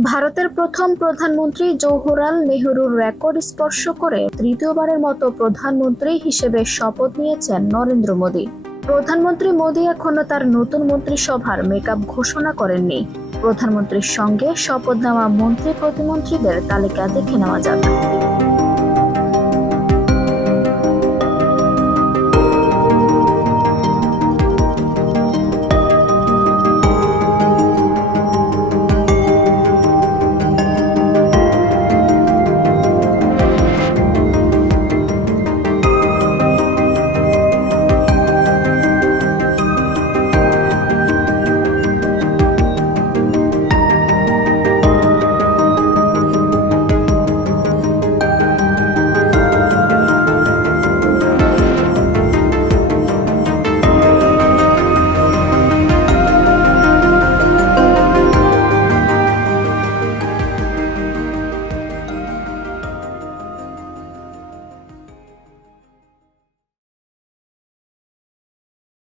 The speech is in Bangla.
ভারতের প্রথম প্রধানমন্ত্রী জওহরলাল নেহরুর রেকর্ড স্পর্শ করে তৃতীয়বারের মতো প্রধানমন্ত্রী হিসেবে শপথ নিয়েছেন নরেন্দ্র মোদী। প্রধানমন্ত্রী মোদী এখনো তার নতুন মন্ত্রিসভার মেকআপ ঘোষণা করেননি। প্রধানমন্ত্রীর সঙ্গে শপথ নেওয়া মন্ত্রী প্রতিমন্ত্রীদের তালিকা দেখে নেওয়া যাক।